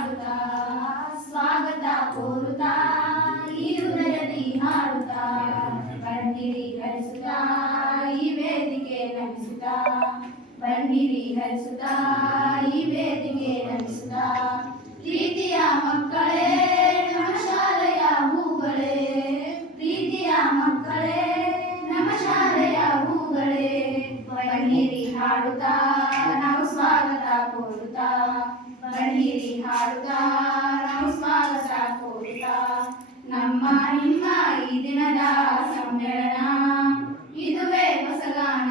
ಹಾಡುತ್ತಾ ಸ್ವಾಗತ ಕೋರುತ್ತಾ ಈ ಹೃದಯದಿ ಹಾಡುತ್ತಾ ಬನ್ನಿರಿ ಹರಿಸುತ್ತಾ ಈ ವೇದಿಕೆ ನಮಿಸುತ್ತಾ ಬನ್ನಿರಿ ಹರಿಸುತ್ತಾ ಈ ವೇದಿಕೆ ನಮಿಸುತ್ತಾ ಪ್ರೀತಿಯ ಮಕ್ಕಳೇ ನಮ್ಮ ಶಾಲೆಯ ಹೂಗಳೇ ಪ್ರೀತಿಯ ಮಕ್ಕಳೇ ನಮ್ಮ ಶಾಲೆಯ ಹೂಗಳೇ ಬನ್ನಿರಿ ಹಾಡುತ್ತಾ ನಾವು ಸ್ವಾಗತ ಕೋರುತ್ತಾ ಬನ್ನಿರಿ ಹಾಡುತ್ತಾ ನಾವು ಸ್ವಾಗತ ಕೋರುತ್ತಾ ನಮ್ಮ ನಿಮ್ಮ ಈ ದಿನದ ಸಮ್ಮೇಳನ ಇದುವೇ ಹೊಸಗಾನ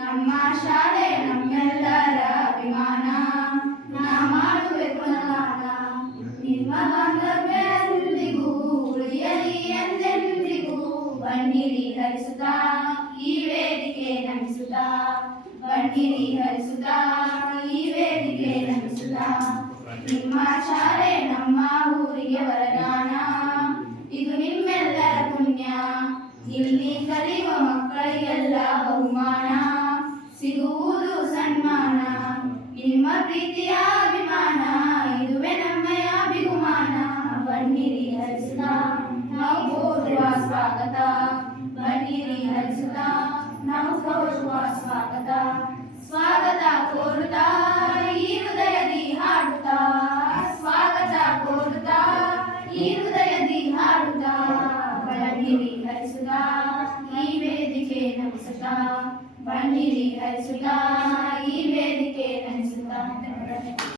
ನಮ್ಮ ಶಾಲೆ ನಮ್ಮೆಲ್ಲರ ಅಭಿಮಾನ ನಾ ಮಾಡುವೆ ಗುಣಗಾನ ನಿಮ್ಮ ಬಾಂಧವ್ಯ ಎಂದಿಗೂ ಉಳಿಯಲಿ ಎಂದೆಂದಿಗೂ ಬನ್ನಿರಿ ಹರಿಸುತ್ತಾ ಈ ವೇದಿಕೆ ನಮಿಸುತ್ತಾ ಬನ್ನಿರಿ ಹರಿಸುತ್ತಾ ಈ ವೇದಿಕೆ ನಮಿಸುತ್ತಾ ನಿಮ್ಮ ಶಾಲೆ ನಮ್ಮ ಊರಿಗೆ ವರದಾನ ಇದು ನಿಮ್ಮೆಲ್ಲರ ಪುಣ್ಯ ಇಲ್ಲಿ ಕಲಿಯುವ ಮಕ್ಕಳಿಗೆಲ್ಲ ಬಹುಮಾನ ಸಿಗುವುದು ಸನ್ಮಾನ ನಿಮ್ಮ ಪ್ರೀತಿಯ ಅಭಿಮಾನ ಇದುವೇ ನಮ್ಮಯ ಬಿಗುಮಾನ ಬನ್ನಿರಿ ಹರಿಸುತ್ತಾ ನಾವು ಕೋರುವ ಸ್ವಾಗತ ಬನ್ನಿರಿ ಹರಿಸುತ್ತಾ ನಾವು ಕೋರುವ ಸ್ವಾಗತ ಸ್ವಾಗತ ಕೋರುತ್ತಾ ಈ ಹೃದಯದಿ ಹಾಡುತ್ತಾ ಸ್ವಾಗತ ಕೋರುತ್ತಾ ಈ ಹೃದಯದಿ ಹಾಡುತ್ತಾ ಬನ್ನಿರಿ ಹರಿಸುತ್ತಾ ಈ ವೇದಿಕೆ ನಮಿಸುತ್ತಾ ಬನ್ನಿರಿ ಹರಿಸುತ್ತಾ ಈ ವೇದಿಕೆ ನಮಿಸುತ್ತಾ